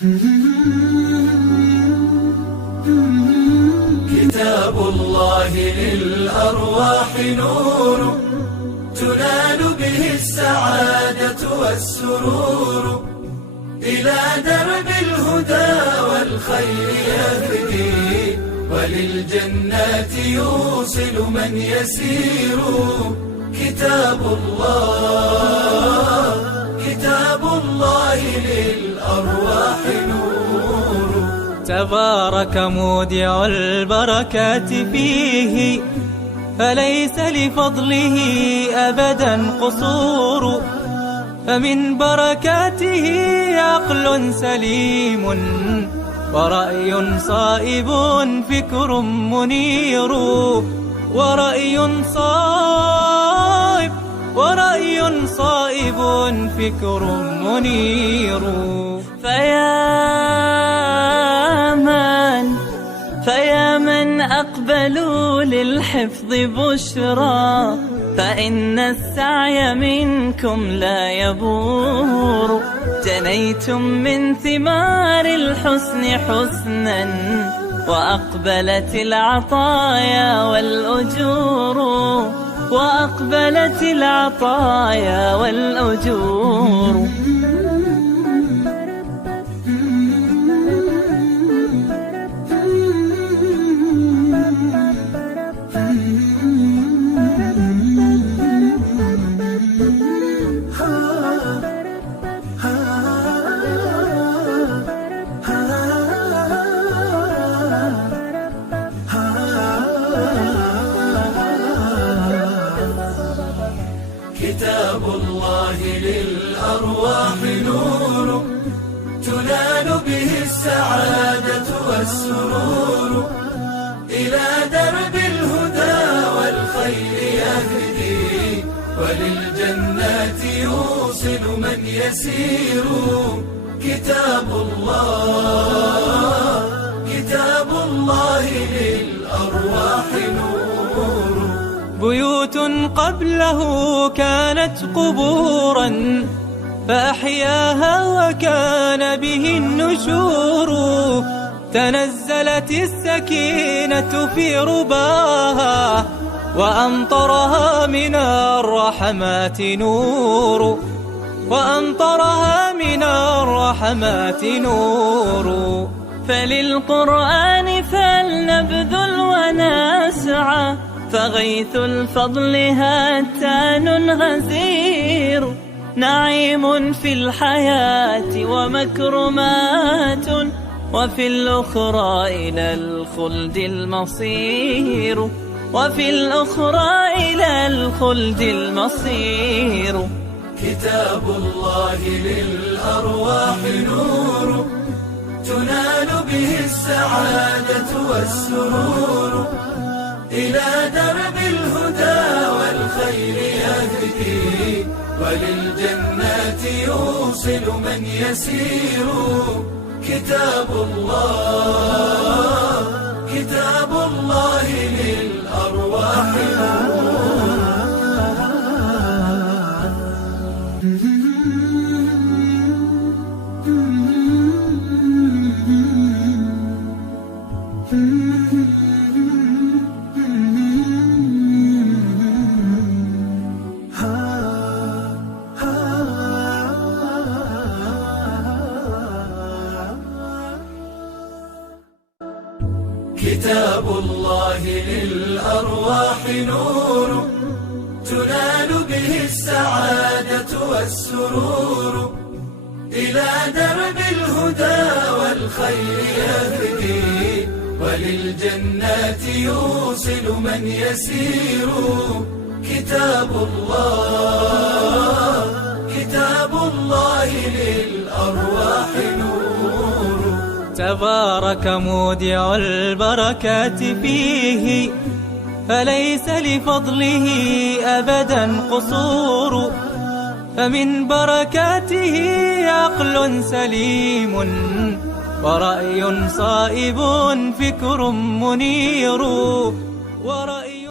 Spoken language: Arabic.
كتاب الله للأرواح نور، تنال به السعادة والسرور، إلى درب الهدى والخير يهدي، وللجنات يوصل من يسير. كتاب الله للأرواح نور. تبارك مودع البركات فيه، فليس لفضله أبدا قصور، فمن بركاته عقل سليم، ورأي صائب فكر منير، ورأي صائب فكر منير. فيا من أقبلوا للحفظ بشرى، فإن السعي منكم لا يبور، جنيتم من ثمار الحسن حسنا، وأقبلت العطايا والأجور، وأقبلت العطايا والأجور. كتاب الله للأرواح نور، تنال به السعادة والسرور، إلى درب الهدى والخير يهدي، وللجنات يوصل من يسير. كتاب الله للأرواح نور. بيوت قبله كانت قبورا، فأحياها وكان به النشور، تنزلت السكينة في رباها، وأمطرها من الرحمات نور، وأمطرها من الرحمات نور. فللقرآن فلنبذل ونسعى، فغيث الفضل هاتان غزير، نعيم في الحياة ومكرمات، وفي الأخرى إلى الخلد المصير، وفي الأخرى إلى الخلد المصير. كتاب الله للأرواح نور، تنال به السعادة والسرور، إلى درب الهدى والخير يهدي، وللجنات يوصل من يسير. كتاب الله للأرواح نور. كتاب الله للأرواح نور، تنال به السعادة والسرور، إلى درب الهدى والخير يهدي، وللجنات يوصل من يسير. كتاب الله للأرواح نور. تبارك مودع البركات فيه، فليس لفضله أبدا قصور، فمن بركاته عقل سليم، ورأي صائب فكر منير، ورأي